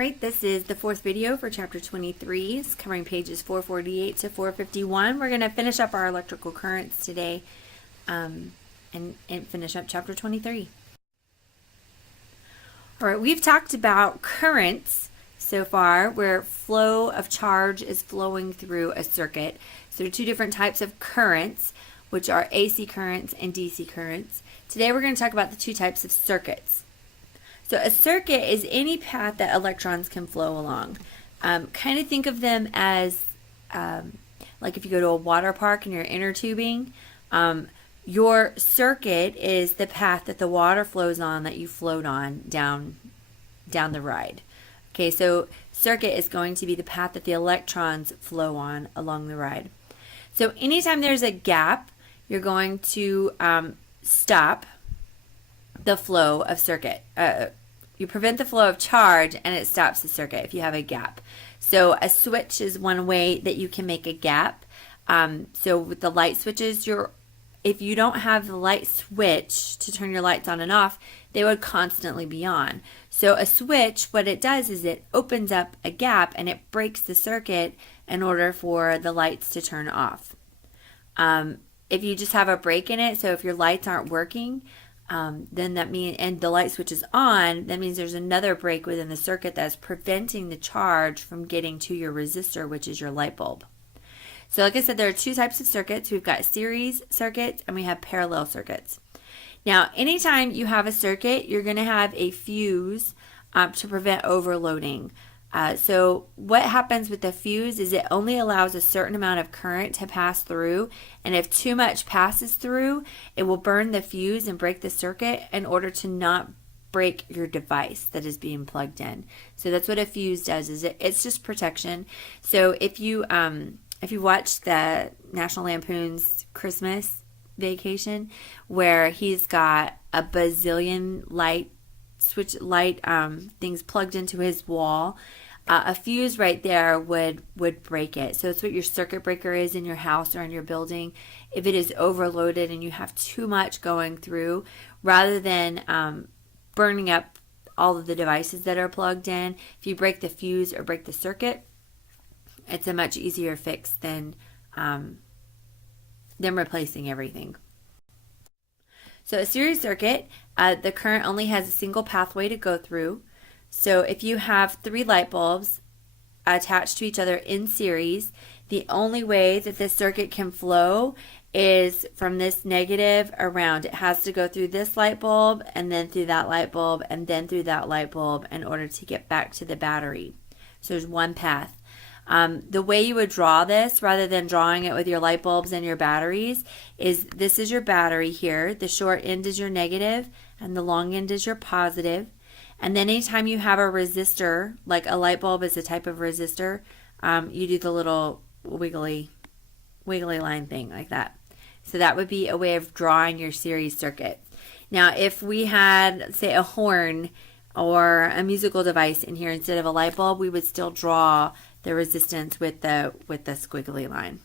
Right, this is the fourth video for chapter 23. It's covering pages 448 to 451. We're going to finish up our electrical currents today and finish up chapter 23. All right, we've talked about currents so far, where flow of charge is flowing through a circuit. So there are two different types of currents, which are AC currents and DC currents. Today we're going to talk about the two types of circuits. So a circuit is any path that electrons can flow along. Kind of think of them as like if you go to a water park and you're inner tubing, your circuit is the path that the water flows on that you float on down the ride. Okay, so circuit is going to be the path that the electrons flow on along the ride. So anytime there's a gap, you're going to stop the flow of circuit. You prevent the flow of charge and it stops the circuit if you have a gap. So a switch is one way that you can make a gap. So with the light switches, if you don't have the light switch to turn your lights on and off, they would constantly be on. So a switch, what it does is it opens up a gap and it breaks the circuit in order for the lights to turn off. If you just have a break in it, so if your lights aren't working, then that means, and the light switch is on, that means there's another break within the circuit that's preventing the charge from getting to your resistor, which is your light bulb. So like I said, there are two types of circuits. We've got series circuits and we have parallel circuits. Now, anytime you have a circuit, you're going to have a fuse to prevent overloading. So what happens with the fuse is it only allows a certain amount of current to pass through, and if too much passes through, it will burn the fuse and break the circuit in order to not break your device that is being plugged in. So that's what a fuse does, is it's just protection. So if you watch the National Lampoon's Christmas Vacation, where he's got a bazillion light things plugged into his wall, a fuse right there would break it. So it's what your circuit breaker is in your house or in your building. If it is overloaded and you have too much going through, rather than burning up all of the devices that are plugged in, if you break the fuse or break the circuit, it's a much easier fix than replacing everything. So a series circuit, the current only has a single pathway to go through. So if you have three light bulbs attached to each other in series, the only way that this circuit can flow is from this negative around. It has to go through this light bulb and then through that light bulb and then through that light bulb in order to get back to the battery. So there's one path. The way you would draw this, rather than drawing it with your light bulbs and your batteries, is this is your battery here. The short end is your negative and the long end is your positive. And then anytime you have a resistor, like a light bulb is a type of resistor, you do the little wiggly line thing like that. So that would be a way of drawing your series circuit. Now if we had, say, a horn or a musical device in here instead of a light bulb, we would still draw the resistance with the squiggly line.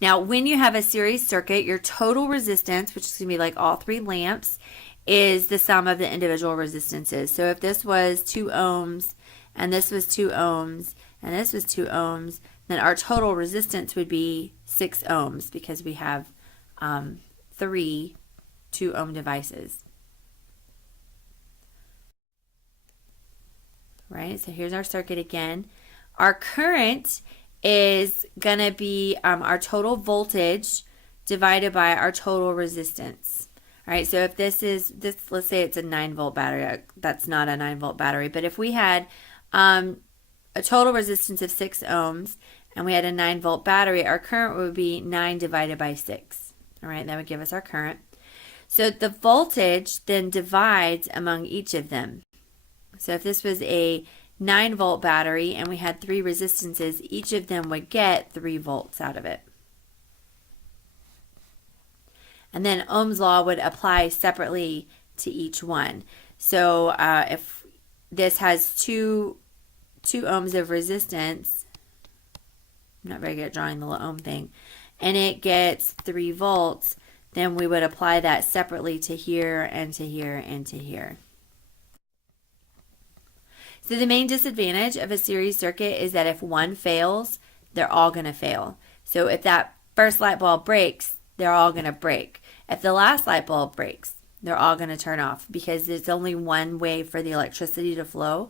Now, when you have a series circuit, your total resistance, which is going to be like all three lamps, is the sum of the individual resistances. So if this was 2 ohms, and this was 2 ohms, and this was 2 ohms, then our total resistance would be 6 ohms because we have 3 2-ohm devices. Right, so here's our circuit again. Our current is going to be our total voltage divided by our total resistance. All right, so if this is, let's say it's a 9-volt battery. That's not a 9-volt battery, but if we had a total resistance of 6 ohms and we had a 9-volt battery, our current would be 9 divided by 6. All right, that would give us our current. So the voltage then divides among each of them. So if this was a 9-volt battery and we had 3 resistances, each of them would get 3 volts out of it. And then Ohm's law would apply separately to each one. So if this has 2 ohms of resistance, I'm not very good at drawing the little ohm thing, and it gets 3 volts, then we would apply that separately to here and to here and to here. So the main disadvantage of a series circuit is that if one fails, they're all going to fail. So if that first light bulb breaks, they're all going to break. If the last light bulb breaks, they're all going to turn off because there's only one way for the electricity to flow.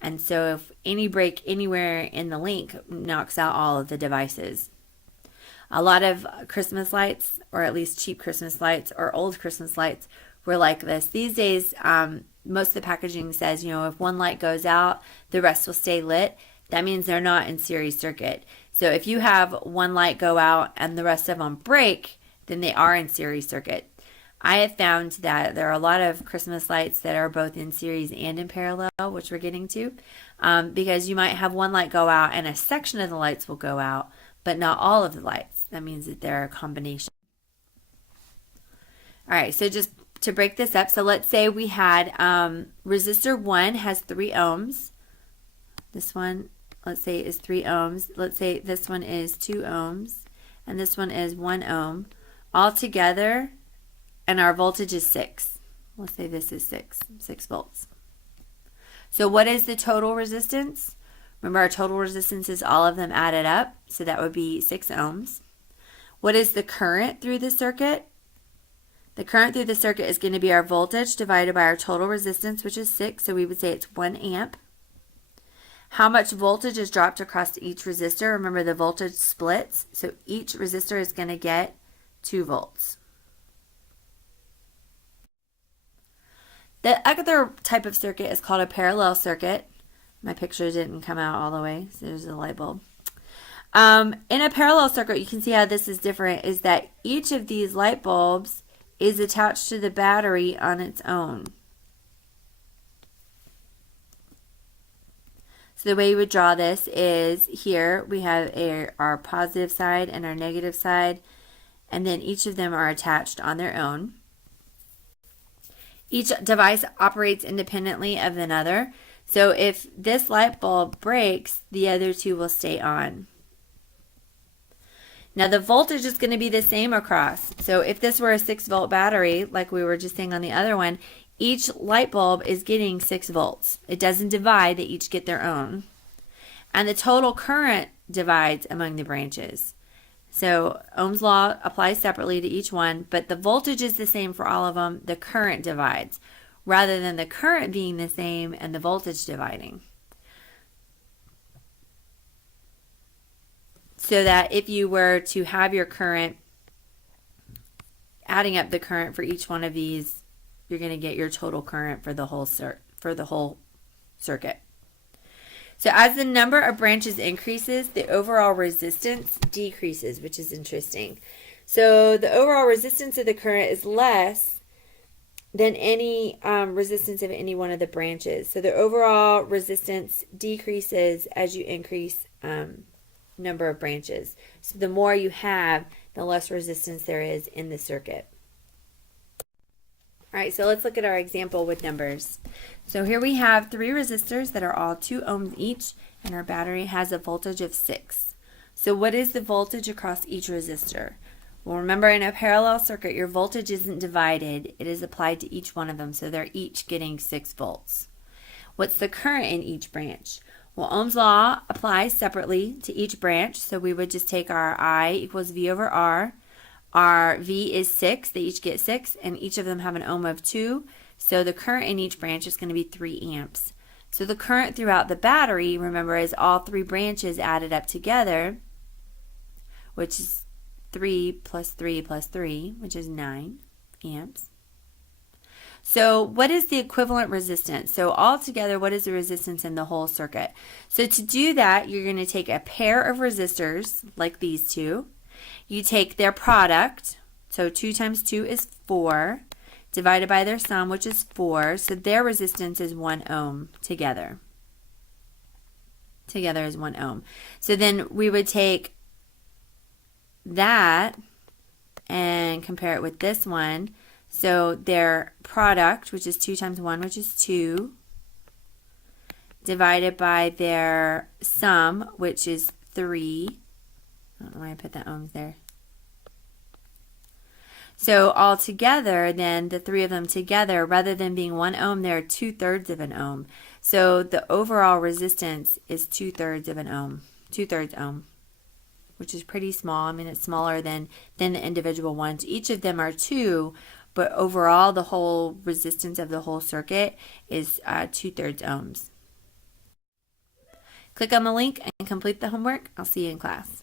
And so if any break anywhere in the link knocks out all of the devices. A lot of Christmas lights, or at least cheap Christmas lights or old Christmas lights, were like this. These days, most of the packaging says, if one light goes out, the rest will stay lit. That means they're not in series circuit. So if you have one light go out and the rest of them break, then they are in series circuit. I have found that there are a lot of Christmas lights that are both in series and in parallel, which we're getting to, because you might have one light go out and a section of the lights will go out, but not all of the lights. That means that they're a combination. All right, so just to break this up, so let's say we had resistor 1 has 3 ohms. This one, let's say, is 3 ohms. Let's say this one is 2 ohms, and this one is 1 ohm. All together, and our voltage is 6. Let's say this is 6 volts. So what is the total resistance? Remember, our total resistance is all of them added up, so that would be 6 ohms. What is the current through the circuit? The current through the circuit is going to be our voltage divided by our total resistance, which is 6, so we would say it's 1 amp. How much voltage is dropped across each resistor? Remember, the voltage splits, so each resistor is going to get 2 volts. The other type of circuit is called a parallel circuit. My picture didn't come out all the way, so there's a light bulb. In a parallel circuit, you can see how this is different, is that each of these light bulbs is attached to the battery on its own. So the way you would draw this is here we have our positive side and our negative side, and then each of them are attached on their own. Each device operates independently of another. So if this light bulb breaks, the other two will stay on. Now the voltage is going to be the same across. So if this were a 6-volt battery, like we were just saying on the other one, each light bulb is getting 6 volts. It doesn't divide, they each get their own. And the total current divides among the branches. So Ohm's law applies separately to each one, but the voltage is the same for all of them. The current divides, rather than the current being the same and the voltage dividing. So that if you were to have your current, adding up the current for each one of these, you're going to get your total current for the whole circuit. So as the number of branches increases, the overall resistance decreases, which is interesting. So the overall resistance of the current is less than any resistance of any one of the branches. So the overall resistance decreases as you increase number of branches. So the more you have, the less resistance there is in the circuit. All right, so let's look at our example with numbers. So here we have 3 resistors that are all 2 ohms each, and our battery has a voltage of 6. So what is the voltage across each resistor? Well, remember, in a parallel circuit, your voltage isn't divided. It is applied to each one of them, so they're each getting 6 volts. What's the current in each branch? Well, Ohm's law applies separately to each branch, so we would just take our I equals V over R. Our V is 6, they each get 6, and each of them have an ohm of 2, so the current in each branch is going to be 3 amps. So the current throughout the battery, remember, is all 3 branches added up together, which is 3 plus 3 plus 3, which is 9 amps. So what is the equivalent resistance? So altogether, what is the resistance in the whole circuit? So to do that, you're going to take a pair of resistors, like these two. You take their product, so 2 times 2 is 4, divided by their sum, which is 4, so their resistance is 1 ohm together. Together is 1 ohm. So then we would take that and compare it with this one. So their product, which is 2 times 1, which is 2, divided by their sum, which is 3. I don't know why I put that ohms there. So all together, then the three of them together, rather than being 1 ohm, they're 2/3 of an ohm. So the overall resistance is 2/3 of an ohm, 2/3 ohm, which is pretty small. I mean, it's smaller than the individual ones. Each of them are 2, but overall the whole resistance of the whole circuit is 2/3 ohms. Click on the link and complete the homework. I'll see you in class.